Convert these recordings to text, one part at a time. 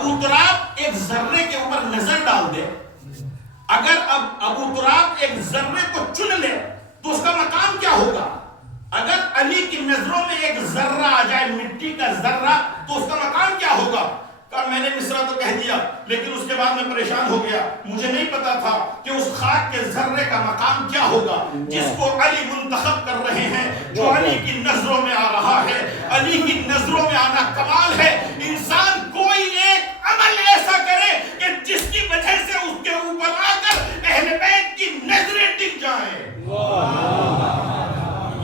ابو تراب ایک ذرے کے اوپر نظر ڈال دے، اگر اب ابو تراب ایک ذرے کو چن لے تو اس کا مقام کیا ہوگا؟ اگر علی کی نظروں میں ایک ذرہ آ جائے، مٹی کا ذرہ، تو اس کا مقام کیا ہوگا؟ کہا میں نے مصرع تو کہہ دیا، لیکن اس کے بعد میں پریشان ہو گیا، مجھے نہیں پتا تھا کہ اس خاک کے ذرے کا مقام کیا ہوگا جس کو علی منتخب کر رہے ہیں، جو علی کی نظروں میں آ رہا ہے۔ علی کی نظروں میں آنا کمال ہے۔ انسان کوئی ایک عمل ایسا کرے کہ جس کی وجہ سے اس کے اوپر آ کر اہل بیت کی نظریں ٹک جائیں۔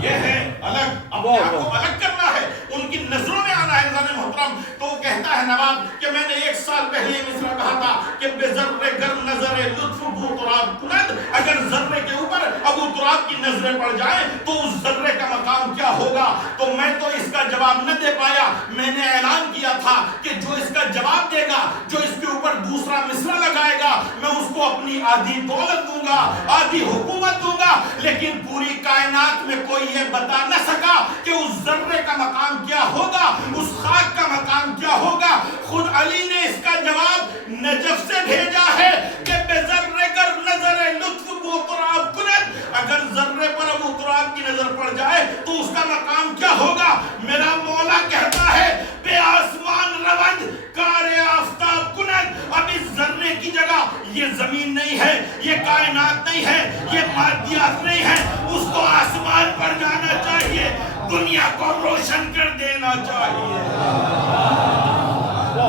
یہ ہے الگ، اپنے آپ کو الگ کرنا ہے، ان کی نظروں میں آنا ہے۔ نظام محترم تو وہ کہتا ہے نواب کہ میں نے 1 سال پہلے مصرع کہا تھا کہ بے ذرے گر نظر لطف ابو تراب کند، اگر ذرے کے اوپر ابو تراب کی نظریں پڑ جائیں تو اس ذرے کا مقام کیا ہوگا؟ تو میں تو اس کا جواب نہ دے پایا، میں نے اعلان کیا تھا کہ جو اس کا جواب دے گا، جو اس کے اوپر دوسرا مصرع لگائے گا، میں اس کو اپنی آدھی دولت دوں گا، آدھی حکومت دوں گا۔ لیکن پوری کائنات میں کوئی یہ بتا نہ سکا کہ اس ذرے کا مقام کیا ہوگا، اس خاک کا مقام کیا ہوگا۔ خود علی نے اس کا جواب نجف سے بھیجا ہے کہ بے ذرے گر نظر لطف ابو تراب کند، اگر ذرے پر ابو تراب کی نظر پڑ جائے تو اس کا مقام کیا ہوگا؟ میرا مولا کہتا ہے بے آسمان روند کار آفتاب کند، اب اس ذرے کی جگہ یہ زمین نہیں ہے، یہ کائنات نہیں ہے، یہ مادیات نہیں ہے، اس کو آسمان پر جانا چاہیے، دنیا کو روشن کر دینا چاہیے۔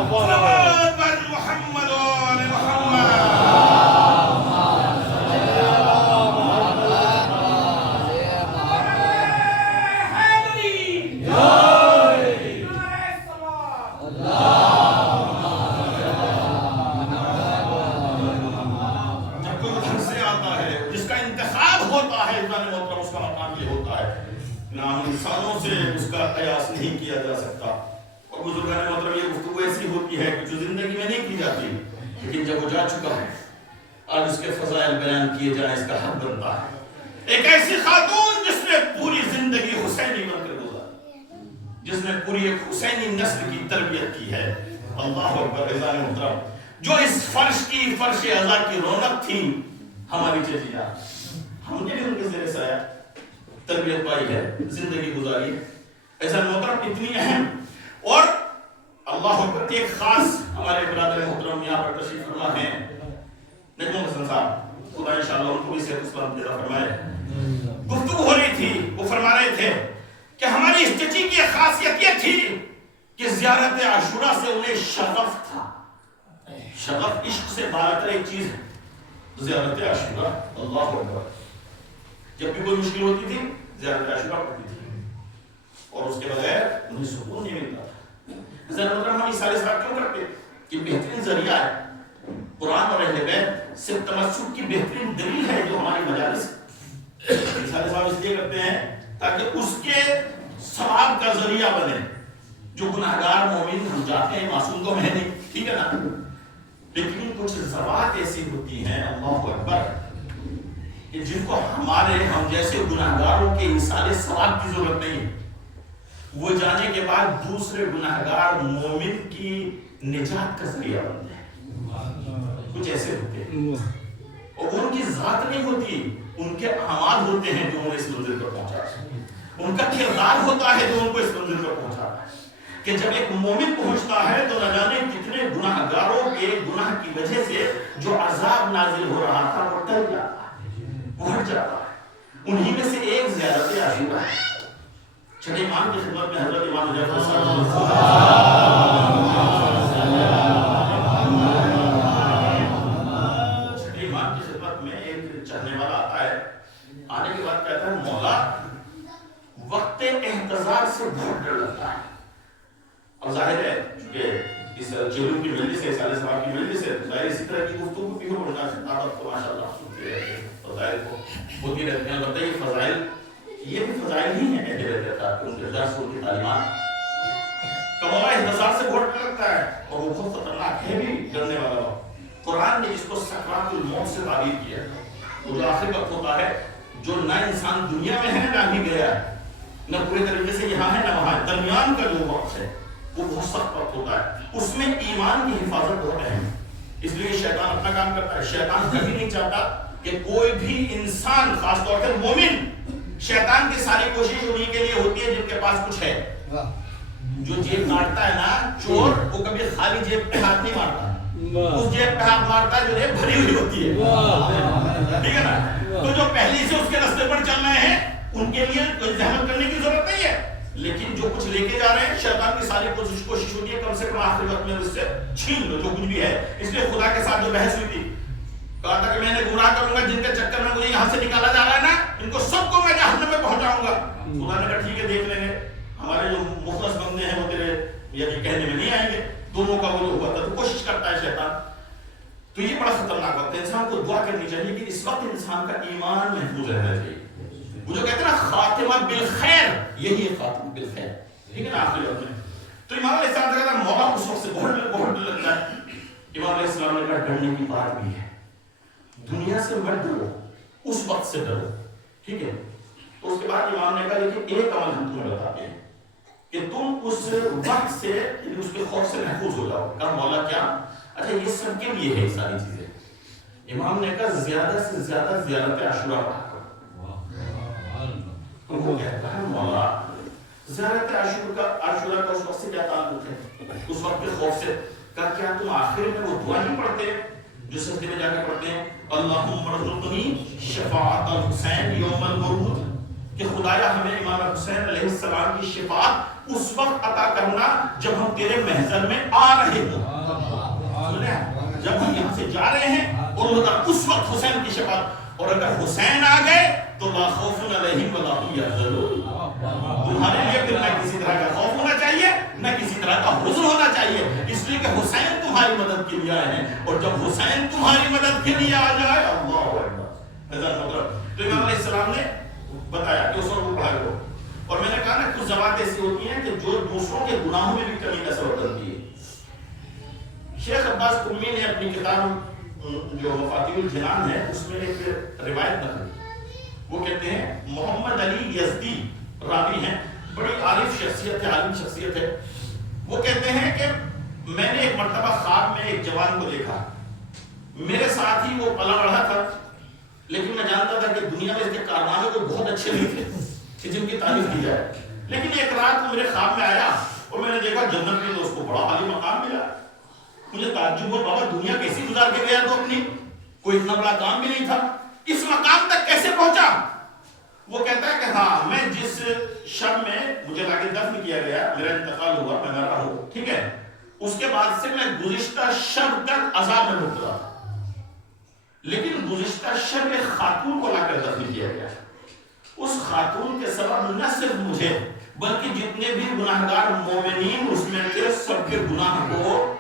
صلوات بر محمد و آل محمد۔ جب کوئی ادھر سے آتا ہے جس کا انتخاب ہوتا ہے، اس کا مقام یہ ہوتا ہے، نہ انسانوں سے اس کا قیاس نہیں کیا جا سکتا۔ اور بزرگان محترم یہ گفتگو ایسی ہوتی ہے کہ جو زندگی میں نہیں کی جاتی، لیکن جب وہ جا چکا ہے آج اس کے فضائل بیان کیے جائیں، اس کا حق بنتا ہے۔ ایک ایسی خاتون جس نے پوری زندگی حسینی بن کر گزاری، جس نے پوری ایک حسینی نسل کی تربیت کی ہے، اللہ اکبر۔ عزیزان محترم، جو اس فرش کی، فرش عزا کی رونق تھی ہماری چچیاں، ہم نے بھی ان کے زیر سایہ تربیت پائی ہے، زندگی گزاری ہے۔ ایسا محترم اتنی اہم، اور اللہ اکبر ایک خاص ہمارے برادر محترم یہاں پر تشریف فرما ہیں نجم حسن صاحب، خدا انشاءاللہ ان کو بھی صحت سلامت عطا فرمائے۔ گفتگو ہو رہی تھی، وہ فرما رہے تھے کہ ہماری اس چچی کی خاصیت یہ تھی کہ زیارت عاشورہ سے انہیں شغف تھا۔ شغف عشق سے بالاتر ایک چیز ہے، زیارت عاشورہ، اللہ اکبر۔ جب بھی کوئی مشکل ہوتی تھی زیارت عاشورہ پڑھتی تھی، اور اس کے بغیر انہیں سکون نہیں ملتا تھا۔ ضرورت ہم اس سارے صاحب کیوں کرتے کہ بہترین ذریعہ ہے قرآن اور اہل بیت سے تمسک کی بہترین دلیل ہے جو ہماری مجالس سارے صاحب اس لیے کرتے ہیں تاکہ اس کے ثواب کا ذریعہ بنے۔ جو گناہگار مومن ہم جاتے ہیں، معصوم تو ہے نہیں، ٹھیک ہے نا، لیکن کچھ ذوات ایسی ہوتی ہیں اللہ اکبر کہ جن کو ہمارے ہم جیسے گناہگاروں کے ایصال ثواب کی ضرورت نہیں ہے، وہ جانے کے بعد دوسرے گناہگار مومن کی نجات کا ذریعہ بنتے ہیں۔ کچھ ایسے ہوتے ہیں اور ان کی ذات نہیں ہوتی، ان کے اعمال ہوتے ہیں جو انہیں اس منزل پر پہنچاتے ہیں، ان کا کردار ہوتا ہے جو ان کو اس منزل پر پہنچاتا ہے کہ جب ایک مومن پہنچتا ہے تو نہ جانے کتنے گناہگاروں کے گناہ کی وجہ سے جو عذاب نازل ہو رہا تھا وہ ٹل جاتا ہے، وہ ہٹ جاتا ہے۔ انہی میں سے ایک زیارت عاشورہ ہے۔ چھٹے امام کی خدمت میں حضرت امام جعفر صاحب چھٹے امام کی خدمت میں ایک چاہنے والا آتا ہے، آنے کے بعد کہتا ہے مولا وقت احتضار سے بہت ڈر لگتا ہے۔ اب ظاہر ہے چونکہ اس جلوم کی مجلس ہے، سالے صاحب کی مجلس ہے، ظاہر اسی طرح کی گفتگو بھی ہو رہا ہے، آپ کو ماشاءاللہ سنتے رہتے ہیں، فضائل کو ہوتی رہتے ہیں۔ بتائیے فضائل یہ بھی فضائل ہی ہیں اہل بیت کا، ان کے درس ان کی تعلیمات کا مولا احتضار سے بہت ڈر لگتا ہے، اور وہ بہت خطرناک ہے بھی، ڈرنے والا وقت۔ قرآن نے اس کو سکرات الموت سے تعبیر کیا، وہ جو آخر وقت ہوتا ہے جو نہ انسان دنیا میں ہے نہ ہی گیا ہے، نہ پورے طریقے سے یہاں ہے نہ وہاں ہے، درمیان کا جو وقت ہے وہ بہت سخت وقت ہوتا ہے۔ اس میں ایمان کی حفاظت بہت اہم ہے. اس لیے شیطان اپنا کام کرتا ہے. شیطان کبھی نہیں چاہتا کہ کوئی بھی انسان, خاص طور پر مومن, شیطان کی ساری کوشش انہی کے لیے ہوتی ہے جن کے پاس کچھ ہے. جو جیب کاٹتا ہے نا چور, وہ کبھی خالی جیب پہ ہاتھ نہیں مارتا, اس جیب پہ ہاتھ مارتا ہے جو جیب بھری ہوئی ہوتی ہے. ٹھیک ہے نا. تو جو پہلی سے اس کے راستے پر چل رہے ہیں ان کے لیے کوئی زحمت کرنے کی ضرورت نہیں ہے. لیکن جو کچھ لے کے جا رہے ہیں, شیطان کی ساری کوشش ہوتی ہے کم سے کم آخری وقت میں اس سے چھین لو جو کچھ بھی ہے. اس لیے خدا کے ساتھ جو بحث ہوئی تھی, کہا تھا کہ میں نے گمراہ کروں گا جن کے چکر میں مجھے یہاں سے نکالا جا رہا ہے نا, ان کو سب کو میں جہنم میں پہنچاؤں گا. خدا نے کہا ٹھیک ہے دیکھ لیں گے, ہمارے جو مخلص بندے ہیں وہ تیرے یہ کہنے میں نہیں آئیں گے. دونوں کا وہ جو ہوا تھا, تو کوشش کرتا ہے شیطان. تو یہ بڑا خطرناک وقت ہے. انسان کو دعا کرنی چاہیے کہ اس وقت انسان کا ایمان محفوظ رہنا چاہیے. وہ جو کہتے ہیں نا خاتمہ بالخیر, یہی ہے خاتمہ بالخیر. ٹھیک ہے نا. آخری وقت میں تو امام علیہ السلام سے کہتا ہے مولا اس وقت سے بہت ڈر لگتا ہے. امام علیہ السلام نے کہا ڈرنے کی بات بھی ہے, دنیا سے مت ڈرو, اس وقت سے ڈرو. ٹھیک ہے. تو اس کے بعد امام نے کہا لیکن ایک عمل ہم تمہیں بتاتے ہیں کہ تم اس وقت سے, اس کے خوف سے محفوظ ہو جاؤ. کہا مولا کیا؟ اچھا یہ سب کے لیے ہے ساری چیزیں. امام نے کہا زیادہ سے زیادہ زیارت عاشورہ پڑھا کرو. وہ کہتا ہے مولا زیارت عاشورہ کا اس وقت سے کیا تعلق ہے, اس وقت کے خوف سے؟ کہا کیا تم آخر میں وہ دعا نہیں پڑھتے جو سجدے میں جا کے پڑھتے ہیں, اللہم ارزقنی شفاعت الحسین یوم الورود, کہ خدایا ہمیں امام حسین علیہ السلام کی شفاعت اس وقت عطا کرنا جب ہم تیرے محضر میں آ رہے ہوں. جب ہم یہاں سے جا رہے ہیں اور اس وقت حسین کی شفاعت, اور اگر حسین آ گئے تو لا خوف علیہم ولا هم یحزنون, تمہارے لیے پھر نہ کسی طرح کا خوف ہونا چاہیے نہ کسی طرح کا حزن ہونا چاہیے, اس لیے کہ حسین تمہاری مدد کے لیے آئے ہیں. اور جب حسین تمہاری مدد کے لیے آ جائے, اللہ اکبر. تو امام علیہ السلام نے بتایا کہ اس وقت پڑھا کرو. اور میں نے کہا نا کچھ زبانیں ایسی ہوتی ہیں کہ جو دوسروں کے گناہوں میں بھی کمی کا سبب بنتی ہے. شیخ عباس قمی نے اپنی کتاب جو مفاتیح الجنان ہے اس میں ایک روایت نقل, وہ کہتے ہیں محمد علی یزدی راوی ہیں, بڑی عارف شخصیت ہے, عالم شخصیت ہے. وہ کہتے ہیں کہ میں نے ایک مرتبہ خواب میں ایک جوان کو دیکھا, میرے ساتھ ہی وہ پلا بڑھا تھا, لیکن میں جانتا تھا کہ دنیا میں اس کے کارنامے کو بہت اچھے نہیں تھے کہ جن کی تعریف کی جائے. لیکن ایک رات وہ میرے خواب میں آیا اور میں نے دیکھا جنت میں تو اس کو بڑا عالی مقام ملا. مجھے تعجب ہوا, بابا دنیا کیسی گزار کے گیا تو اپنی, کوئی اتنا بڑا کام بھی نہیں تھا, اس مقام تک کیسے پہنچا؟ وہ کہتا ہے کہ ہاں میں جس شب میں مجھے لا کے دفن کیا گیا, میرا انتقال ہوا, میں مرا ہوں, ٹھیک ہے, اس کے بعد سے میں گزشتہ شب تک عذاب میں مبتلا تھا. لیکن گزشتہ شب ایک خاتون کو لا کر دفن کیا گیا. اس خاتون کے سبب نہ صرف مجھے بلکہ جتنے بھی گناہگار مومنین اس میں تھے سب کے گناہ کو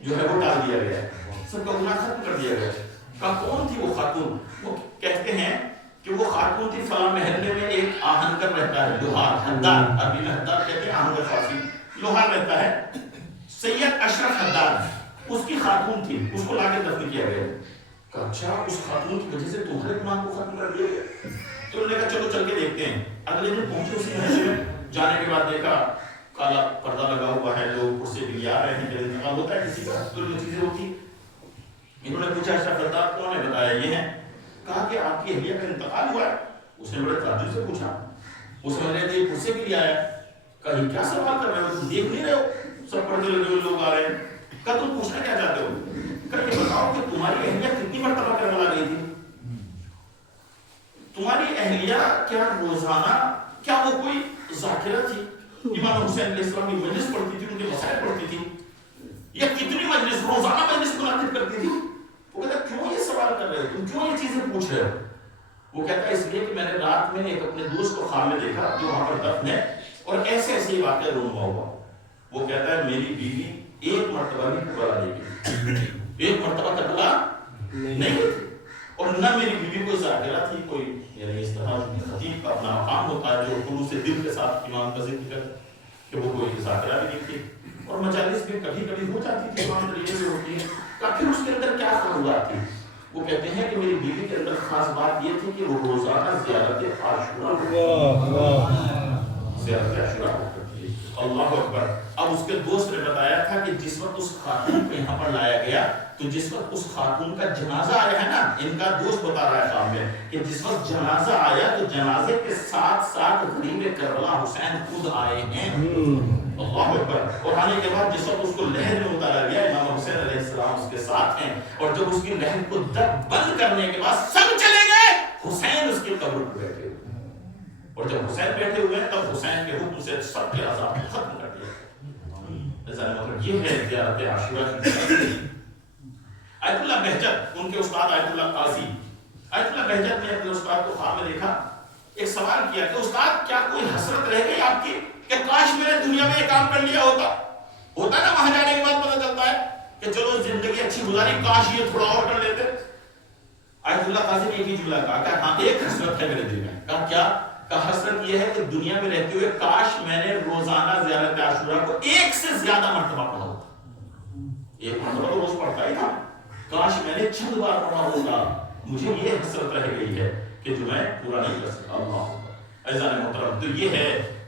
جو ہے وہ ڈال دیا گیا, سب کا گناہ ختم کر دیا گیا. کہا کون تھی وہ خاتون؟ وہ کہتے ہیں کہ وہ خاتون تھی فلاں محلے میں ایک آہنگر رہتا ہے, لوہار, حداد, عربی میں حداد کہتے ہیں, آہنگر فارسی لوہار رہتا ہے, سید اشرف حداد, اس کی خاتون تھی, اس کو لا کے دفن کیا گیا. کہا اچھا اس خاتون کی وجہ سے تمہارے گناہ کو ختم کر دیا گیا؟ تو انہوں نے کہا چلو چل کے دیکھتے ہیں. اگلے دن پہنچے اسی محلے میں, جانے کے بعد دیکھا کالا پردہ لگا ہوا ہے, لوگ اس سے بھی آ رہے ہیں, جب انتقال ہوتا ہے کسی کا تو جو چیزیں ہوتی. انہوں نے پوچھا اشرف حداد کون ہے؟ بتایا یہ ہے. کہا کہ آپ کی اہلیہ کا انتقال ہوا ہے؟ اس نے بڑے تعجب سے پوچھا. اس نے کہا یہ پرسے کے لیے آیا. کہا یہ کیا سوال کر رہے ہو, تم دیکھ نہیں رہے ہو سب پردے لگے ہوئے لوگ آ رہے ہیں. کہا تم پوچھنا کیا چاہتے ہو؟ کہا یہ بتاؤ کہ تمہاری اہلیہ کتنی مرتبہ کربلا گئی تھی؟ تمہاری اہلیہ کیا روزانہ, کیا وہ کوئی ذاکرہ تھی؟ امام حسین علیہ السلام کی مجلس پڑھتی تھی, ان کے مسائل پڑھتی تھی, یا کتنی مجلس روزانہ مجلس منعقد کرتی تھی؟ وہ کہتا ہے کیوں یہ سوال کر رہے ہو, تم کیوں یہ چیزیں پوچھ رہے ہو؟ وہ کہتا ہے اس لیے کہ میں نے رات میں ایک اپنے دوست کو خواب میں دیکھا جو وہاں پر دفن ہے, اور ایسے ایسے واقعہ رونما ہوا. وہ کہتا ہے میری بیوی ایک مرتبہ بھی کربلا نہیں گئی, ایک مرتبہ کربلا نہیں گئی, اور نہ میری بیوی کوئی ذاکرہ تھی, کوئی یعنی اس طرح خطیب کا اپنا مقام ہوتا ہے جو خلوص دل کے ساتھ امام کا ذکر کرتا کہ وہ کوئی ذاکرہ بھی نہیں تھی, اور مجالس بھی کبھی کبھی ہو جاتی تھی, امام طریقے سے ہوتی ہے. پھر اس کے اندر کیا خصوصیات تھی؟ وہ کہتے ہیں کہ میری بیوی کے اندر خاص بات یہ تھی کہ وہ روزانہ زیارت عاشورہ کرتی تھی. اللہ اکبر. اب اس کے دوست نے بتایا تھا کہ جس وقت اس خاتون کو یہاں پر لایا گیا تو جس وقت اس خاتون کا جنازہ آیا ہے نا، ان کا دوست بتا رہا ہے خواب میں کہ جس وقت جنازہ آیا تو جنازے کے ساتھ ساتھ غریب کربلا حسین خود آئے ہیں۔ اللہ اکبر۔ اور آنے کے بعد جس وقت اس کو لحد میں اتارا گیا، امام حسین علیہ السلام اس کے ساتھ ہیں، اور جب اس کی لحد کو بند کرنے کے بعد سب چلے گئے، حسین اس کی قبر پر بیٹھے ہوئے، اور جب حسین بیٹھے ہوئے تب حسین کے حکم سے سب کے عذاب ختم کر دیا۔ مطلب یہ ہے زیارت عاشورہ کی۔ آیت اللہ بہجت، ان کے استاد آیت اللہ قاضی، آیت اللہ بہجت نے اپنے استاد کو خواب میں دیکھا، ایک سوال کیا کہ استاد کیا کوئی حسرت رہ گئی آپ کی کہ کاش میں نے دنیا میں یہ کام کر لیا ہوتا نا، وہاں جانے کے بعد پتہ چلتا ہے کہ چلو زندگی اچھی گزاری، کاش یہ تھوڑا اور کر لیتے۔ آیت اللہ قاضی نے ایک ہی جملہ کہا کہ ہاں ایک حسرت ہے میرے دل میں۔ کہا کیا؟ کہا حسرت یہ ہے کہ دنیا میں رہتے ہوئے کاش میں نے روزانہ زیارت عاشورہ کو ایک سے زیادہ مرتبہ پڑھا ہوتا۔ ایک مرتبہ تو روز پڑھتا ہی تھا، کاش میں نے چند بار پڑھا ہوگا، مجھے یہ حسرت رہ گئی ہے کہ جو میں پورا نہیں کر سکتا۔ اللہ عزیزان محترم، تو یہ ہے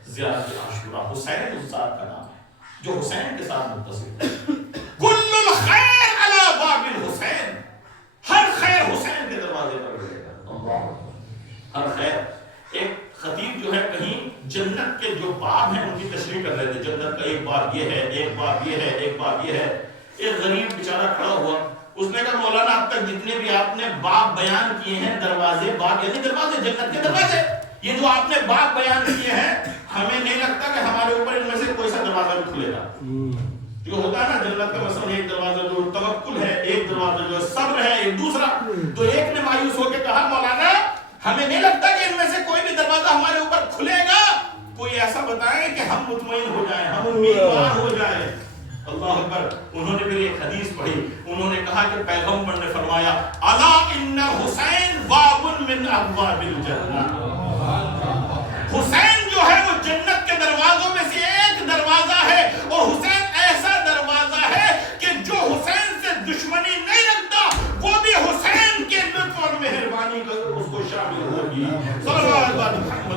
زیارت عاشورہ۔ حسین اس ذات کا نام ہے جو حسین کے ساتھ متصل ہے۔ کل الخیر علی باب الحسین، ہر خیر حسین کے دروازے پر ملے گا۔ ہر خیر۔ ایک خطیب جو ہے کہیں جنت کے جو باب ہیں ان کی تشریح کر رہے تھے، جنت کا ایک باب یہ ہے، ایک باب یہ ہے، ایک باب یہ ہے۔ ایک غریب بیچارہ کھڑا ہوا، اس نے کہا مولانا اب تک جتنے بھی آپ نے باب بیان کیے ہیں، دروازے، باب یعنی دروازے، جنت کے دروازے، یہ جو آپ نے باب بیان کیے ہیں، ہمیں نہیں لگتا کہ ہمارے اوپر ان میں سے کوئی سا دروازہ بھی کھلے گا۔ جو ہوتا ہے نا جنت کا مثلا ایک دروازہ جو توکل ہے، ایک دروازہ جو صبر ہے، ایک دوسرا۔ تو ایک نے مایوس ہو کے کہا مولانا ہمیں نہیں لگتا کہ ان میں سے کوئی بھی دروازہ ہمارے اوپر کھلے گا، کوئی ایسا بتائیں کہ ہم مطمئن ہو جائیں، ہم امیدوار ہو جائیں۔ اللہ اکبر۔ انہوں نے پھر ایک حدیث پڑھی، انہوں نے کہا کہ پیغمبر نے فرمایا الا ان حسین باب من ابواب الجنہ، حسین جو ہے وہ جنت کے دروازوں میں سے ایک دروازہ ہے، اور حسین ایسا دروازہ ہے کہ جو حسین سے دشمنی نہیں رکھتا وہ بھی حسین کے لطف اور مہربانی کا اس کو شامل ہوگی۔ صلوات محمد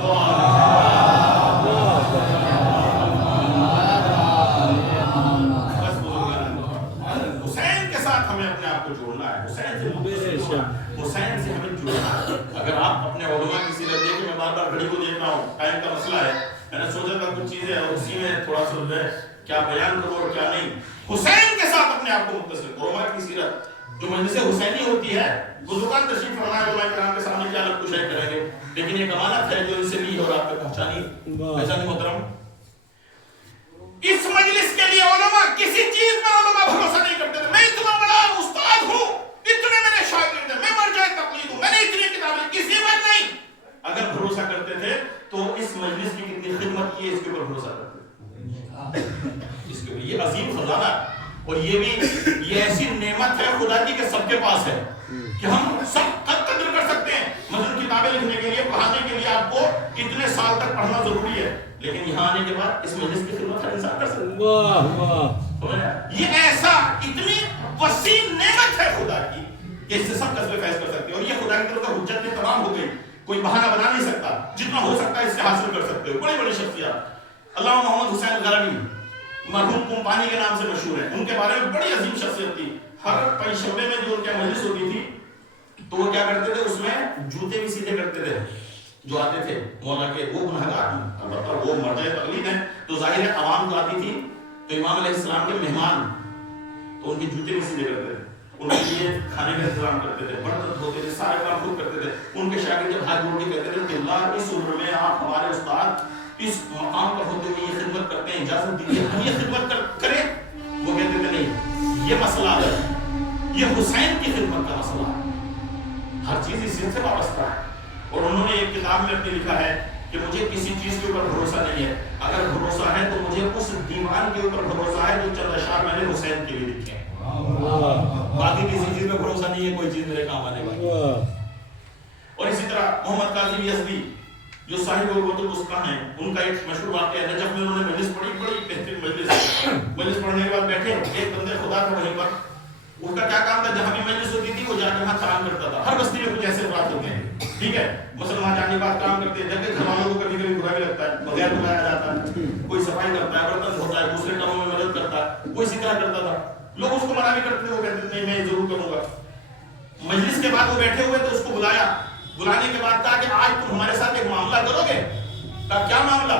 حسین کے ساتھ ہمیں اپنے آپ کو جوڑنا ہے، حسین سے ہمیں جوڑنا ہے۔ اگر آپ اپنے علماء کی سیرت دیکھیں، میں بار بار گھڑی کو دیکھ رہا ہوں، ٹائم کا مسئلہ ہے، میں نے سوچا تھا کچھ چیزیں اور اسی میں تھوڑا سا کیا بیان کروں اور کیا نہیں۔ حسین کے ساتھ اپنے آپ کو متصل کرو۔ علماء کی سیرت جو مجلس حسینی ہوتی ہے، بزرگان تشریف فرمائے، علماء کرام کے سامنے کیا الگ کچھ کریں گے، لیکن ایک امانت ہے جو ان سے لی اور آپ تک پہنچانی۔ محترم، اس مجلس کے لیے علماء کسی چیز پر علماء بھروسہ نہیں کرتے تھے۔ میں اتنا بڑا استاد ہوں، اتنے میرے شاگرد ہیں، میں مرجع تقلید ہوں، میں نے اتنی کتابیں، کسی پر نہیں۔ اگر بھروسہ کرتے تھے تو اس مجلس کی کتنی خدمت کی ہے اس کے اوپر بھروسہ کرتے تھے۔ اس کے یہ عظیم خزانہ ہے، اور یہ ایسی نعمت ہے خدا کی کہ سب کے پاس ہے کہ ہم سب قدر کر سکتے ہیں۔ مثلا کتابیں لکھنے کے لیے، پڑھانے کے لیے آپ کو کتنے سال تک پڑھنا ضروری ہے، لیکن یہاں آنے کے بعد اس مجلس کی خدمت ہر انسان کر سکتا ہے۔ یہ ایسا اتنی وسیع نعمت ہے خدا کی کہ اس سے سب قصبے فیض کر سکتے ہیں، اور یہ خدا کی طرف سے حجت میں تمام ہو گئی، کوئی بہانہ بنا نہیں سکتا، جتنا ہو سکتا ہے اس سے حاصل کر سکتے ہو۔ بڑی بڑی شخصیات، علامہ محمد حسین غربی مرحوم کمپانی کے نام سے مشہور ہے، ان کے بارے میں بڑی عظیم شخصیت تھی۔ ہر پنجشنبے میں جو ان کی مجلس ہوتی تھی تو وہ کیا کرتے تھے، اس میں جوتے بھی سیدھے کرتے تھے جو آتے تھے مولا کے، وہ گنہگار ہیں، البتہ وہ مرجع تقلید ہیں، تو ظاہر ہے عوام جو آتی تھی تو امام علیہ السلام کے مہمان، تو ان کے جوتے بھی سیدھے کرتے تھے، ان کے لیے کھانے کا انتظام کرتے تھے، برتن دھوتے تھے، سارے کام خود کرتے تھے۔ ان کے شاگرد جب ہاتھ جوڑ کے کہتے تھے کہ اللہ اس عمر میں آپ ہمارے استاد اس مقام پر ہوتے ہوئے یہ خدمت کرتے ہیں، اجازت دیجیے ہم یہ خدمت کریں، وہ کہتے تھے نہیں، یہ مسئلہ ہے، یہ حسین کی خدمت کا مسئلہ ہے، ہر چیز اس سے وابستہ ہے۔ اور انہوں نے ایک کتاب میں اپنے لکھا ہے کہ مجھے کسی چیز کے اوپر بھروسہ نہیں ہے، اگر بھروسہ ہے تو مجھے اس دیوان کے اوپر بھروسہ ہے جو چند اشعار میں نے حسین کے لیے لکھے ہیں، باقی کسی چیز میں بھروسہ نہیں ہے، کوئی چیز میرے کام آنے والی۔ اور اسی طرح محمد کاظم یزدی جو صاحب القرۃ الوسطیٰ ہیں، ان کا ایک مشہور واقعہ ہے، نجف میں انہوں نے مجلس پڑھی، بڑی بہترین مجلس پڑھنے کے بعد بیٹھے، ایک بندے خدا تھا وہیں پر، ان کا کیا کام تھا، جہاں بھی مجلس ہوتی تھی وہ جا کے وہاں قرآن کرتا تھا۔ ہر بستی میں کچھ ایسے افراد ہوتے ہیں ٹھیک ہے، مسلمان جانے کے بعد کام کرتے ہیں، جبکہ گھر والوں کو کبھی کبھی برا بھی لگتا ہے، بغیر بلایا جاتا ہے، کوئی صفائی کرتا ہے، برتن دھوتا ہے، دوسرے کاموں میں مدد کرتا ہے، کوئی اسی طرح کرتا تھا، لوگ اس کو منع بھی کرتے تھے، وہ کہتے تھے نہیں میں ضرور کروں گا۔ مجلس کے بعد وہ بیٹھے ہوئے تو اس کو بلایا، بلانے کے بعد کہا کہ آج تم ہمارے ساتھ ایک معاملہ کرو گے؟ کہا کیا معاملہ؟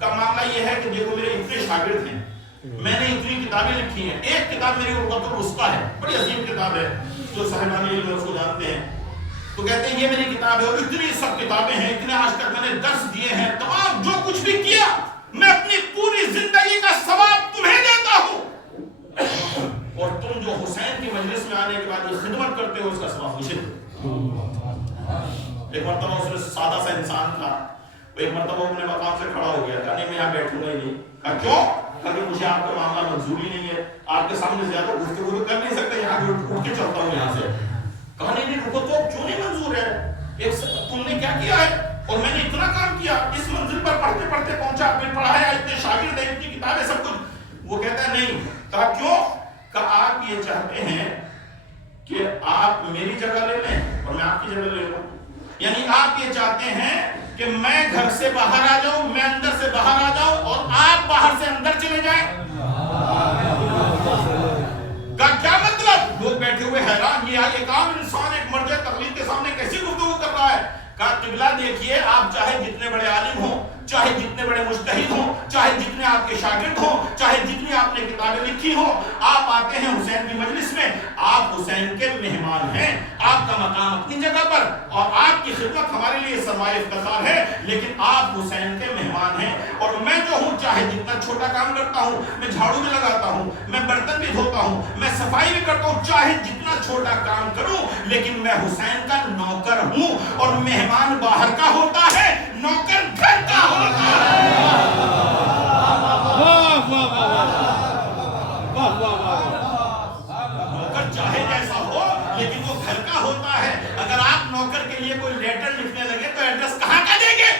کہا معاملہ یہ ہے کہ دیکھو میرے اتنے شاگرد ہیں، میں نے اتنی کتابیں لکھی ہیں، ایک کتاب میری عروۃ الوثقیٰ ہے، بڑی عظیم کتاب ہے، جو صاحبان علم اس کو جانتے ہیں، تو کہتے ہیں یہ میری کتاب ہے اور اتنی سب کتابیں ہیں، اتنے آج تک میں نے درس دیے ہیں، تمام جو کچھ بھی کیا میں اپنی پوری زندگی کا ثواب تمہیں دیتا ہوں، اور تم جو حسین کی مجلس میں آنے کے بعد یہ خدمت کرتے ہو اس کا ثواب مجھے دو۔ ایک مرتبہ اس میں سادہ سا انسان تھا، ایک مرتبہ اپنے مقام سے کھڑا ہو گیا، کہا نہیں میں یہاں بیٹھوں گا ہی نہیں۔ کہا کیوں؟ کہا کہ مجھے آپ کا معاملہ منظور ہی نہیں ہے، آپ کے سامنے زیادہ گفتگو تو کر نہیں سکتے، یہاں اٹھ کے چلتا ہوں یہاں سے۔ کہا نہیں رکو تو کیوں نہیں منظور ہے؟ تم نے کیا کیا ہے؟ اور میں نے اتنا کام کیا، اس منزل پر پڑھتے پڑھتے پہنچا، پھر پڑھایا، اتنے شاگرد ہیں، اتنی کتابیں، سب کچھ۔ وہ کہتا ہے نہیں۔ کہا کیوں؟ کہا آپ یہ چاہتے ہیں کہ آپ میری جگہ لے لیں اور میں آپ کی جگہ لے لوں، یعنی آپ یہ چاہتے ہیں کہ میں گھر سے باہر آ جاؤں، میں اندر سے باہر آ جاؤں اور آپ باہر سے اندر چلے جائیں؟ کیا مطلب؟ لوگ بیٹھے ہوئے حیران، یہ ایک عام انسان ایک مرجع تقلید کے سامنے کیسی گفتگو کر رہا ہے؟ کہا قبلہ دیکھیے، آپ چاہے جتنے بڑے عالم ہوں، چاہے جتنے بڑے مجتہد ہوں، چاہے جتنے آپ کے شاگرد ہوں، چاہے جتنی آپ نے کتابیں لکھی ہوں، آپ آتے ہیں حسین کی مجلس میں، آپ حسین کے مہمان ہیں، آپ کا مقام اپنی جگہ پر اور آپ کی خدمت ہمارے لیے سرمایہ افتخار ہے، لیکن آپ حسین کے مہمان ہیں، اور میں جو ہوں چاہے جتنا چھوٹا کام کرتا ہوں، میں جھاڑو بھی لگاتا ہوں، میں برتن بھی دھوتا ہوں، میں صفائی بھی کرتا ہوں، چاہے جتنا چھوٹا کام کروں، لیکن میں حسین کا نوکر ہوں، اور مہمان باہر کا ہوتا ہے، نوکر گھر کا ہوتا ہے۔ نوکر چاہے جیسا ہو لیکن وہ گھر کا ہوتا ہے۔ اگر آپ نوکر کے لیے کوئی لیٹر لکھنے لگے تو ایڈریس کہاں کا دیں گے؟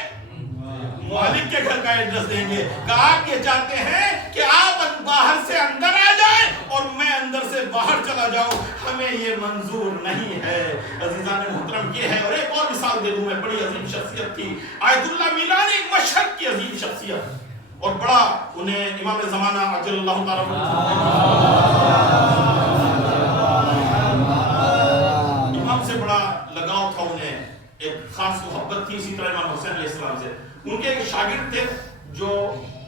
مالک کے گھر کا ایڈریس دیں گے۔ کہ آپ یہ چاہتے ہیں کہ آپ باہر سے اندر آ جائیں اور میں اندر سے باہر چلا جاؤں، ہمیں یہ منظور نہیں ہے۔ عزیزان محترم یہ ہے، اور ایک اور مثال دے دوں میں، بڑی عظیم شخصیت تھی آیت اللہ میلانی، مشہد کی عظیم شخصیت، اور بڑا انہیں امام زمانہ عجل اللہ تعالیٰ امام سے بڑا لگاؤ تھا انہیں، ایک خاص محبت تھی، اسی طرح امام حسین علیہ السلام سے۔ ان کے ایک شاگرد تھے جو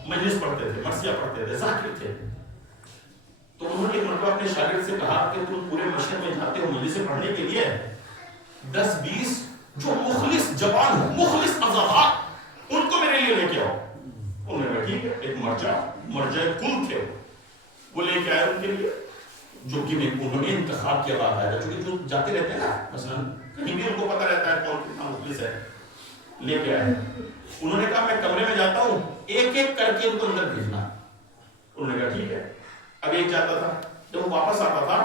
مجلس پڑھتے تھے، مرثیہ پڑھتے تھے، ذاکر تھے، تو انہوں نے ایک مرتبہ اپنے شاگرد سے کہا کہ تم پورے مشہد میں جاتے ہو مجلس سے پڑھنے کے لیے، 10-20 جو مخلص جوان ہو، مخلص اذہار، ان کو میرے لیے لے کے آؤ۔ انہوں نے کہا ٹھیک ہے، ایک مرجع کل تھے، وہ لے کے آئے ان کے لیے، جو کہ انہوں نے انتخاب کیا باقاعدہ، چونکہ جو جاتے رہتے ہیں نا، مثلا کہیں بھی ان کو پتہ رہتا ہے کون کتنا مخلص ہے، لے کے آئے۔ انہوں نے کہا میں کمرے میں جاتا ہوں، ایک ایک کر کے ان کو اندر بھیجنا۔ انہوں نے کہا ٹھیک ہے۔ اب ایک جاتا تھا، جب وہ واپس آتا تھا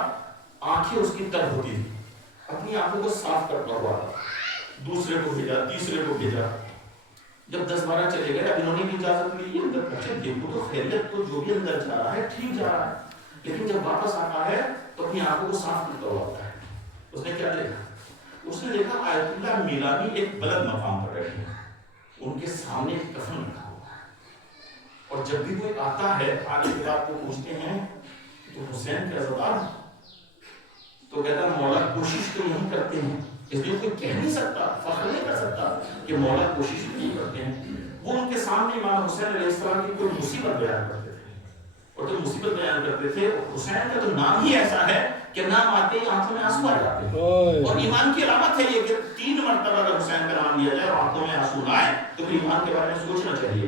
آنکھیں اس کی تر ہوتی تھی، اپنی آنکھوں کو صاف کرتا ہوا تھا، دوسرے کو بھیجا، تیسرے کو بھیجا، جب 10-12 چلے گئے، اب انہوں نے بھی اجازت لی اندر پہنچے، دیکھو تو خیریت تو جو بھی اندر جا رہا ہے ٹھیک جا رہا ہے، لیکن جب واپس آتا ہے تو اپنی آنکھوں کو صاف کرتا ہوا آتا ہے۔ اس نے کیا دیکھا؟ اس نے دیکھا آیت اللہ میلانی ایک بلند مقام پر بیٹھے ہیں، ان کے سامنے ایک کفن رکھا ہوا ہے، اور جب بھی کوئی آتا ہے آنے کے بعد کو پوچھتے ہیں تو حسین کے عزادار، تو کہتا ہے مولا کوشش تو نہیں کرتے ہیں، اس لیے کوئی کہہ نہیں سکتا، فخر نہیں کر سکتا کہ مولا کوشش نہیں کرتے ہیں۔ وہ ان کے سامنے امام حسین علیہ السلام کی کوئی مصیبت بیان کرتے تھے، اور جو مصیبت بیان کرتے تھے، حسین کا تو نام ہی ایسا ہے کہ نام آتے ہی آنکھوں میں آنسو آ جاتے ہیں، اور ایمان کی علامت ہے یہ کہ 3 مرتبہ اگر حسین کا نام لیا جائے اور آنکھوں میں آنسو نہ آئے تو پھر ایمان کے بارے میں سوچنا چاہیے۔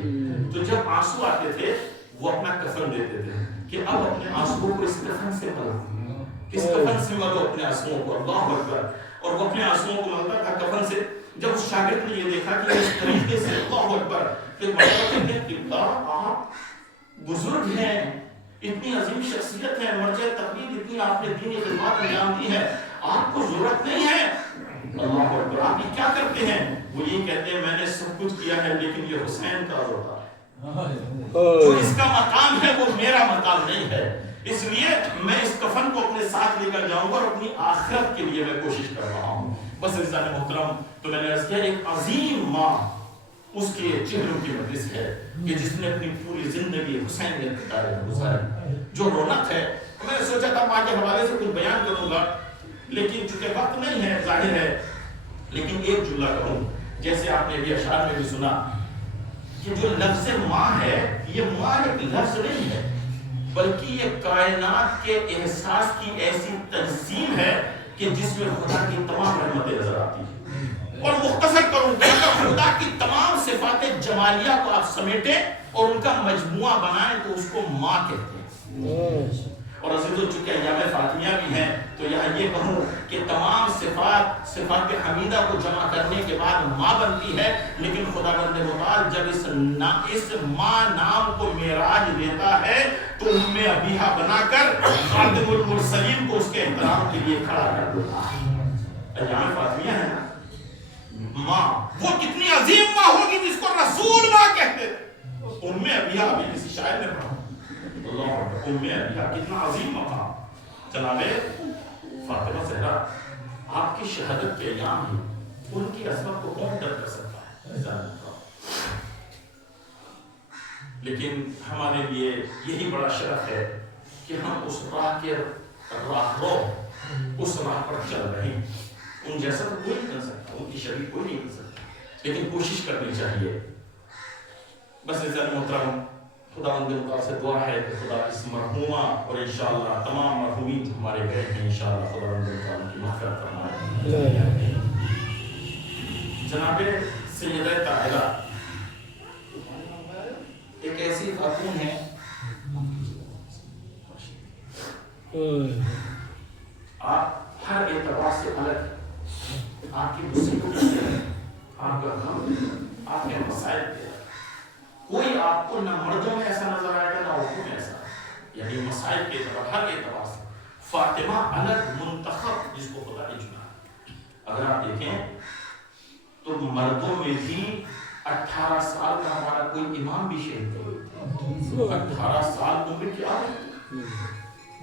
تو جب آنسو آتے تھے وہ اپنا کفن دیتے تھے کہ اب اپنے آنسو کو اس کفن سے ملو، اس کفن سے ملو اپنے آنسو کو، اللہ اکبر، اور وہ اپنے آنسو کو ملتا تھا کفن سے۔ جب اس شاگرد نے یہ دیکھا کہ اس طریقے سے، اللہ اکبر، پھر مطلب ہے کہ آپ بزرگ ہیں، اتنی عظیم شخصیت ہے، مرجع تقلید، اتنی آپ نے دینی خدمات انجام دی ہے، آپ کو ضرورت نہیں ہے، اللہ اکبر، آپ یہ کیا کرتے ہیں؟ وہ یہ کہتے ہیں میں نے سب کچھ کیا ہے لیکن یہ حسین کا ہوتا ہے، جو اس کا مقام ہے وہ میرا مقام نہیں ہے، اس لیے میں اس کفن کو اپنے ساتھ لے کر کر جاؤں گا اور اپنی آخرت کے لیے میں کوشش کر رہا ہوں. بس عزیزان محترم، تو میں نے عرض کیا ایک عظیم ماں اس کے چہروں کی مجلس ہے کہ جس نے اپنی پوری زندگی حسینیت کے دائرے میں گزاری. جو رونق ہے، میں نے سوچا تھا ماں کے حوالے سے کچھ بیان کروں گا، لیکن چونکہ وقت نہیں ہے ظاہر ہے، لیکن ایک جملہ کہوں. جیسے آپ نے بھی اشعار میں بھی سنا کہ جو لفظ ماں ہے، یہ ماں ایک لفظ نہیں ہے بلکہ یہ کائنات کے احساس کی ایسی تنظیم ہے کہ جس میں خدا کی تمام رحمتیں نظر آتی ہیں. اور مختصر کروں کہ خدا کی تمام صفات جمالیہ کو آپ سمیٹیں اور ان کا مجموعہ بنائیں تو اس کو ماں کہتے ہیں. اور عزیزو چونکہ ایام فاطمیہ بھی ہیں تو یہاں یہ کہوں کہ تمام صفات حمیدہ کو جمع کرنے کے بعد ماں بنتی ہے، لیکن خداوند متعال جب اس ماں نام کو معراج دیتا ہے تو ام ابیہا بنا کر خاتم المرسلین کو اس کے احترام کے لیے کھڑا کر دیتا ہے. ایام فاطمیہ ہے نا ماں، وہ کتنی عظیم ماں ہوگی جس کو رسول ماں کہتے تھے. ام ابیہا بھی کسی شاعر نے پڑھا، اللہ ام ابیہا کتنا عظیم مقام. جناب فاطمہ زہرا آپ کی شہادت کے ایام ہی، ان کی عظمت کو کون درک کر سکتا ہے؟ لیکن ہمارے لیے یہی بڑا شرف ہے کہ ہم اس راہ کے راہرو، اس راہ پر چل رہے ہیں. ان جیسا تو کوئی نہیں کر سکتا، ان کی شبیہ کوئی نہیں کر سکتا، لیکن کوشش کرنی چاہیے. بس عزیزان محترم، خداوند متعال سے دعا ہے کہ خدا اس مرحومہ اور انشاءاللہ تمام مرحومین جو ہمارے گئے ہیں انشاءاللہ خداوند متعال کی مغفرت فرمائے. جناب سیدہ طاہرہ ایک ایسی خاتون ہے، آپ ہر اعتبار سے الگ، آپ کی مصیبت ہے، آپ کا غم، آپ کے مسائل ہے. کوئی آپ کو نہ مردوں میں ایسا نظر آئے گا نہ عورتوں میں ایسا، یعنی مسائل کے اعتبار ہر اعتبار سے فاطمہ الگ منتخب جس کو خدا نے چنا. اگر آپ دیکھیں تو مردوں میں بھی 18 سال کا ہمارا کوئی امام بھی شہید ہوئے. 18 سال عمر کی عادت،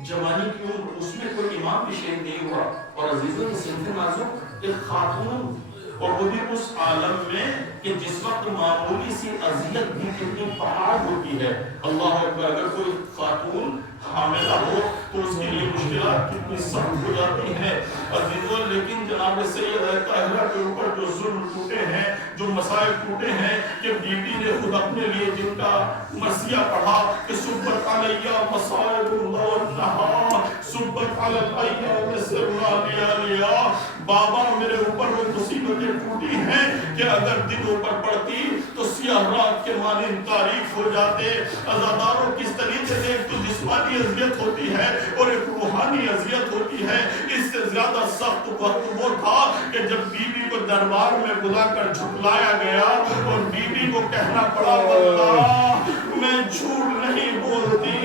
جوانی کی عمر، اس میں کوئی امام بھی شہید نہیں ہوا. اور عزیزوں کی صنف نازک ایک خاتون، اور وہ بھی اس عالم میں کہ جس وقت معمولی سی اذیت بھی کتنی پہاڑ ہوتی ہے. اللہ اکبر، اگر کوئی خاتون حاملہ ہو تو اس کے لیے مشکلات کتنی سخت ہو جاتی ہیں عزیزوں. لیکن جناب سیدہ طاہرہ کے اوپر جو ظلم ٹوٹے ہیں، جو مسائل ٹوٹے ہیں کہ بیوی نے خود اپنے لیے جن کا مرثیہ پڑھا کہ سبت علیہ مصائب اللہ سبت علیہ لیا، بابا میرے اوپر وہ مصیبتیں ٹوٹی ہیں کہ اگر دن اوپر پڑتی تو سیاہ رات کے مانند تاریخ ہو جاتے. عزاداروں کس طریقے سے ایک تو جسمانی اذیت ہوتی ہے اور ایک روحانی اذیت ہوتی ہے. اس سے زیادہ سخت وقت وہ تھا کہ جب بیوی کو دربار میں بلا کر جھٹلایا گیا اور بیوی کو کہنا پڑا واللہ میں جھوٹ نہیں بولتی.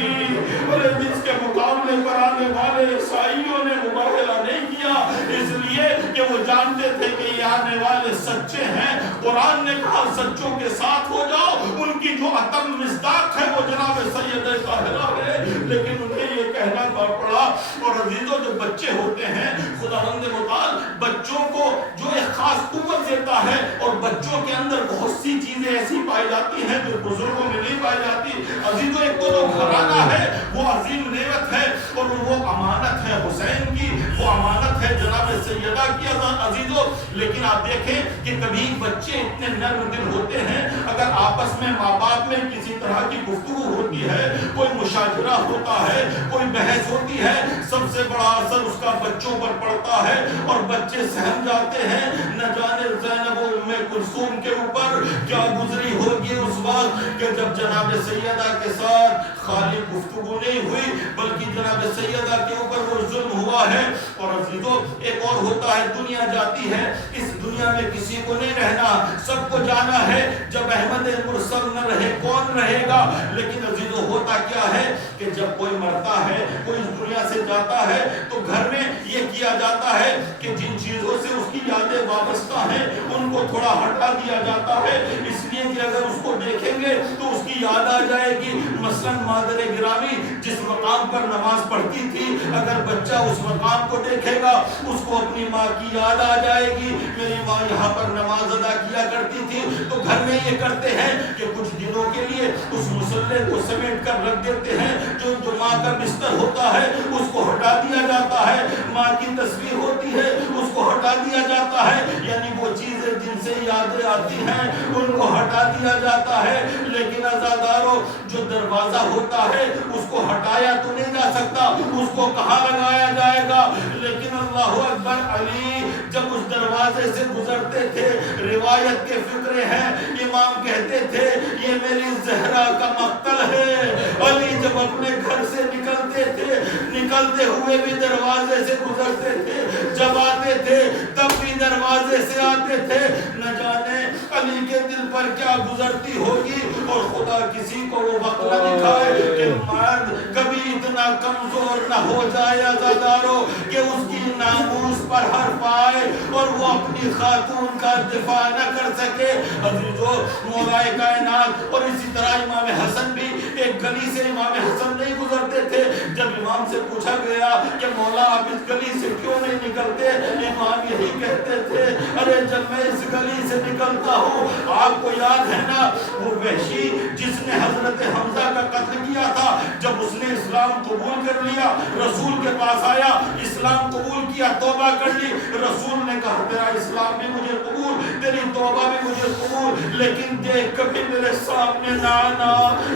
اور جس کے مقابلے پر آنے والے عیسائیوں نے مقابلہ نہیں کیا، اس لیے کہ وہ جانتے تھے کہ یہ آنے والے سچے ہیں. قرآن نے کہا سچوں کے ساتھ ہو جاؤ. ان کی جو اتم مصداق ہے وہ جناب سیدہ طاہرہ ہے، لیکن انہیں یہ کہنا پڑا. اور عزیزوں جو بچے ہوتے ہیں، خداوند متعال بچوں کو جو ایک خاص قوت دیتا ہے، اور بچوں کے اندر بہت سی چیزیں ایسی پائی جاتی ہیں جو بزرگوں میں نہیں پائی جاتی. عزیزوں ایک تو جو گھرانہ ہے وہ عظیم نعمت ہے، اور وہ امانت ہے حسین کی، وہ امانت ہے جناب سیدہ کی عزیزوں. لیکن آپ دیکھیں کہ کبھی بچے اتنے نرم دل ہوتے ہیں، اگر آپس میں ماں باپ میں کسی طرح کی گفتگو ہوتی ہے، کوئی مشاجرہ ہوتا ہے، کوئی بحث ہوتی ہے، سب سے بڑا اثر اس کا بچوں پر پڑتا ہے اور بچے سہم جاتے ہیں. نہ جانے زینب و ام کلثوم کے اوپر کیا گزری ہوگی اس وقت کہ جب جناب سیدہ کے ساتھ خالی گفتگو نہیں ہوئی بلکہ جناب سیدہ کے اوپر وہ ظلم ہوا ہے. اور عزیزوں ایک اور ہوتا ہے، دنیا جاتی ہے، اس دنیا میں کسی کو نہیں رہنا، سب کو جانا ہے. جب احمد مرسل نہ رہے کون رہے گا؟ لیکن عزیزوں ہوتا کیا ہے کہ جب کوئی مرتا ہے، کوئی اس دنیا سے جاتا ہے، تو گھر میں یہ کیا جاتا ہے کہ جن چیزوں سے اس کی یادیں وابستہ ہیں ان کو تھوڑا ہٹا دیا جاتا ہے، اس لیے کہ اگر اس کو دیکھیں گے تو اس کی یاد آ جائے گی۔ مثلا مادر گرامی جس مقام پر نماز پڑھتی تھی، اگر بچہ اس مقام کو دیکھے گا اس کو اپنی ماں کی یاد آ جائے گی، میری ماں یہاں پر نماز ادا کیا کرتی تھی۔ تو گھر میں یہ کرتے ہیں کہ کچھ دنوں کے لیے اس مصلے کو سمیٹ کر رکھ دیتے ہیں، جو ماں کا بستر ہوتا ہے اس کو ہٹا دیا جاتا ہے، ماں کی تصویر ہوتی ہے اس کو ہٹا دیا جاتا ہے، یعنی وہ چیزیں جن سے یادیں آتی ہیں ان کو ہٹا دیا جاتا ہے۔ لیکن عزادارو جو دروازہ ہوتا ہے اس کو ہٹایا تو نہیں جا سکتا، اس کو کہاں لگایا جائے گا؟ لیکن اللہ اکبر، علی جب اس دروازے سے گزرتے تھے، روایت کے فقرے ہیں، امام کہتے تھے یہ میری زہرا کا مقتل ہے۔ علی جب اپنے گھر سے نکلتے تھے، نکلتے ہوئے بھی دروازے سے گزرتے تھے، جب آتے تھے تب بھی دروازے سے آتے تھے۔ نہ جانے علی کے دل پر کیا گزرتی ہوگی، اور خدا کسی کو وہ وقت نہ دکھائے کہ مرد کبھی اتنا کمزور نہ ہو جائے عزادارو کہ اس کی ناموس پر حرف آئے اور وہ اپنی خاتون کا دفاع نہ کر سکے۔ عزیزو، مولائے کائنات اور اسی طرح امام حسن بھی ایک گلی سے امام حسن نہیں گزرتے تھے۔ جب امام سے پوچھا گیا کہ مولا آپ اس گلی سے کیوں نہیں نکلتے، امام یہی کہتے تھے ارے جب میں اس گلی سے نکلتا ہوں، آپ کو یاد ہے نا وہ وحشی جس نے حضرت حمزہ کا قتل کیا تھا، جب اس نے اسلام قبول کر لیا، رسول کے پاس آیا، اسلام قبول کیا، توبہ کر لی، رسول نے کہا تیرا اسلام بھی مجھے قبول، تیری توبہ بھی مجھے قبول، لیکن دیکھ کبھی میرے سامنے نہ آنا،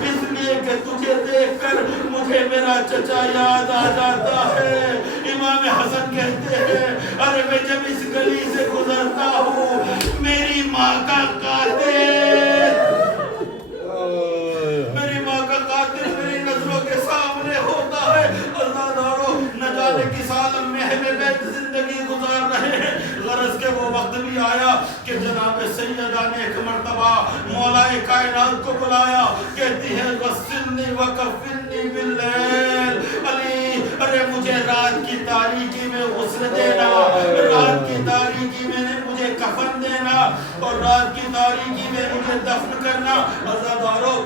اس لیے کہ تجھے دیکھ کر مجھے میرا چچا یاد آ جاتا ہے۔ امام حسن کہتے ہیں ارے میں جب اس گلی سے گزرتا ہوں، میری ماں کا قاتل میری نظروں کے سامنے ہوتا ہے۔ عزادارو، نہ جانے کس عالم میں اہل بیت زندگی گزار رہے ہیں۔ غرض کہ وہ وقت بھی آیا کہ جناب سیدہ نے ایک مرتبہ مولائے کائنات کو بلایا، کہتی ہے غسلنی وکفنی باللیل، علی ارے مجھے رات کی تاریکی میں غسل دینا، رات کی تاریکی میں مجھے کفن دینا، اور رات کی تاریکی میں مجھے دفن کرنا۔ عزادارو،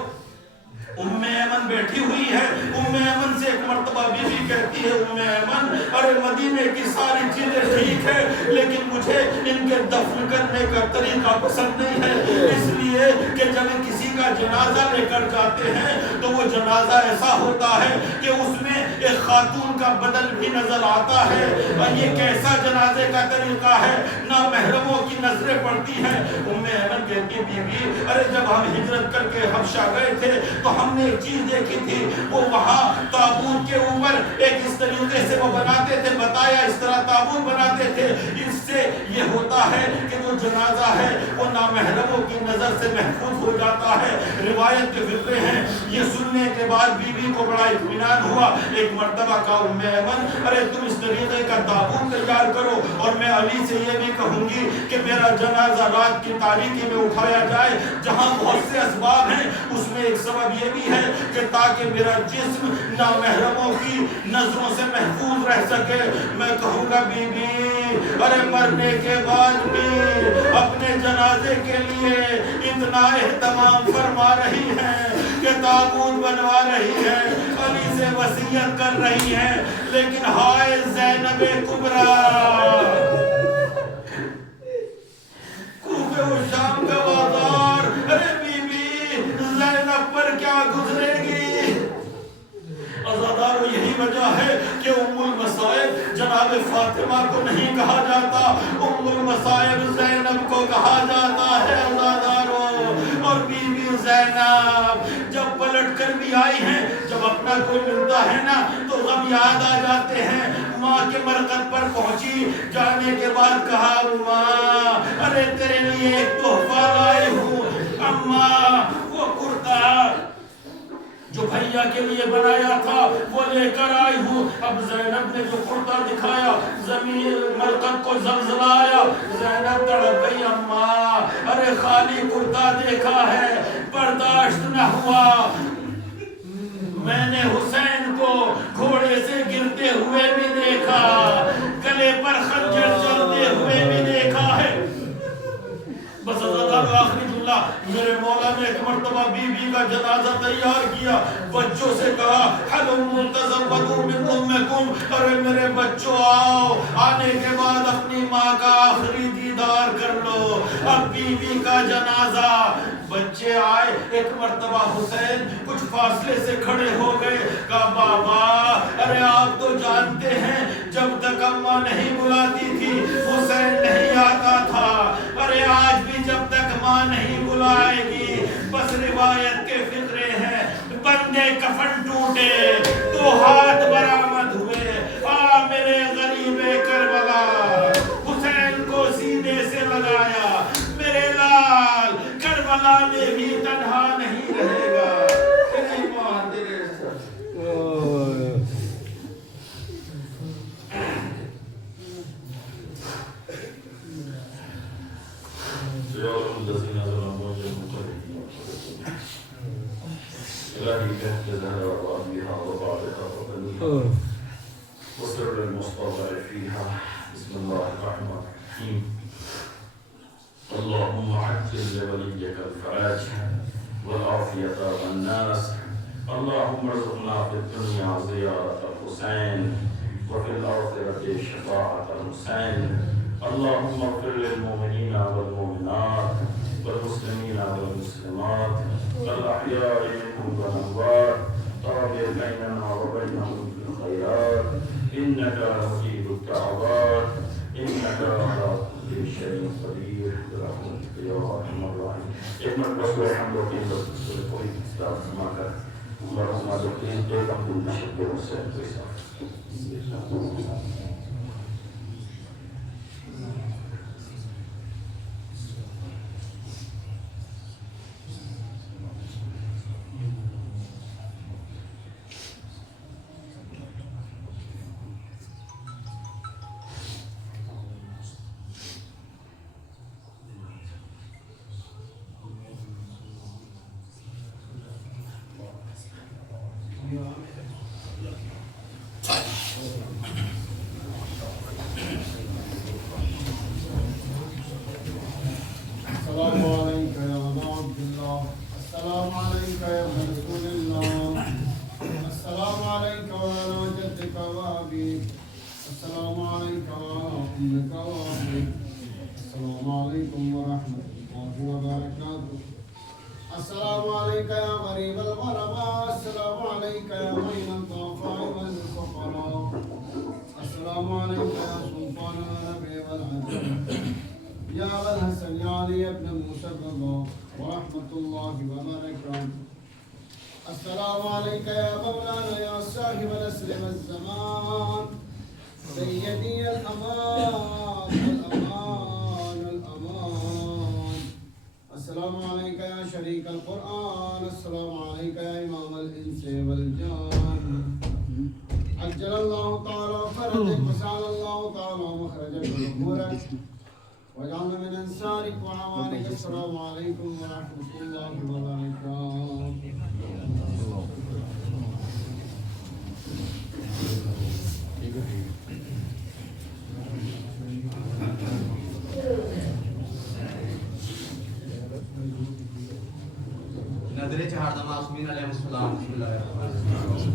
ام ایمن بیٹھی ہوئی ہے، ام ایمن سے ایک مرتبہ بی بی کہتی ہے ام ایمن ارے مدینے کی ساری چیزیں ٹھیک ہے لیکن مجھے ان کے دفن کرنے کا طریقہ پسند نہیں ہے، اس لیے کہ جب کسی کا جنازہ لے کر جاتے ہیں تو وہ جنازہ ایسا ہوتا ہے کہ اس میں ایک خاتون کا بدن بھی نظر آتا ہے، اور یہ کیسا جنازے کا طریقہ ہے، نامحرموں کی نظریں پڑتی ہیں۔ ام ایمن کہتی بی بی ارے جب ہم ہجرت کر کے حبشہ گئے تھے تو ہم نے ایک چیز دیکھی تھی، وہ وہاں تابوت کے اوپر ایک اس طریقے سے وہ بناتے تھے، بتایا اس طرح تابوت بناتے تھے، اس سے یہ ہوتا ہے کہ جو جنازہ ہے وہ نامحرموں کی نظر سے محفوظ ہو جاتا ہے۔ روایت کے فقرے ہیں، یہ سننے کے بعد بی بی کو بڑا اطمینان ہوا۔ ایک مرتبہ کہا ام ایمن ارے تم اس طریقے کا تابوت تیار کرو، اور میں علی سے یہ بھی کہوں گی کہ میرا جنازہ رات کی تاریکی میں اٹھایا جائے، جہاں بہت سے اسباب ہیں اس میں ایک سبب یہ بھی ہے کہ تاکہ میرا جسم نامحرموں کی نظروں سے محفوظ رہ سکے۔ میں کہوں گا بی بی ارے مرنے کے بعد بھی اپنے جنازے کے لیے اتنا اہتمام فرما رہی ہیں کہ تابوت بنوا رہی ہے، علی سے وصیت کر رہی ہے، لیکن ہائے زینب کبریٰ، کوفہ و شام کا بازار، ارے بی بی زینب پر کیا گزرے گی؟ عزادارو، یہی وجہ ہے کہ ام المصائب جناب فاطمہ کو نہیں کہا جاتا، ام المصائب زینب کو کہا جاتا ہے۔ عزادارو، اور بی بی زینب جب پلٹ کر بھی آئی ہیں، جب اپنا کوئی ملتا ہے نا تو غم یاد آ جاتے ہیں۔ ماں کے مرکز پر پہنچی، جانے کے بعد کہا ماں ارے تیرے لیے ایک تحفہ لائی ہوں، اماں وہ کرتا جو بھیا کے لیے بنایا تھا وہ لے کر آئی ہوں۔ اب زینب نے جو کرتا دکھایا، زمین مرکز کو زلزلہ آیا، زینب تڑپ گئی، اماں ارے خالی کرتا دیکھا ہے، برداشت نہ ہوا، میں نے حسین کو گھوڑے سے گرتے ہوئے بھی دیکھا، گلے پر خنجر چلتے ہوئے بھی دیکھا، میرے بچوں آؤ، آنے کے بعد اپنی ماں کا آخری دیدار کر لو. اب بیوی کا جنازہ، بچے آئے، ایک مرتبہ حسین کچھ فاصلے سے کھڑے ہو گئے، کہا بابا ارے آپ تو جانتے ہیں جب تک اماں نہیں بلاتی تھی حسین نہیں آتا تھا، ارے آج بھی جب تک ماں نہیں بلائے گی بس روایت کے فقرے ہیں. بندے کفن ٹوٹے، 2 ہاتھ برآمد ہوئے. میرے غریب کربلا، حسین کو سینے سے لگایا، میرے لال کربلا میں بھی تنہا نہیں رہے گا. وسر المصطفى فيها. بسم الله الرحمن الرحيم. اللهم عجل لوليك الفرج والعافية والناس. اللهم ارزقنا في الدنيا زيارة الحسين وفي الآخرة شفاعة الحسين. اللهم اغفر للمؤمنين والمؤمنات والمسلمين والمسلمات الأحياء منهم والأموات. طابع بيننا وبينهم في الخيرات إنك مجيب الدعوات إنك على كل شيء قدير برحمتك يا أرحم الراحمين. ایک مرتبہ سورہ حمد و قیم رسول کوئی استاد سما کر مرحوم حضرتین ایک عبد الشکر حسین کو استاد. السلام عليك يا مولانا يا صاحب الأسر والزمان سيدي الأمان الأمان الأمان. السلام عليك يا شريك القرآن. السلام عليك يا إمام الإنس والجان. عجل الله تعالى فرجك وسعى الله تعالى مخرجك وظهورك وجعلنا من أنصارك وعوانك. السلام عليكم ورحمة الله وبركاته. نظر چہار معصومین علیہ السلام. بسم اللہ الرحمن الرحیم.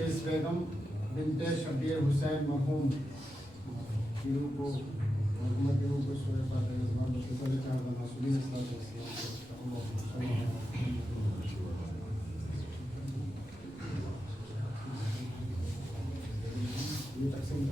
نرگس بیگم بنت شبیر حسین مرحوم کی روح کو محمد کی روح کو سورہ فاتحہ زبان بچے صلی اللہ علیہ وسلم یہ تقسیم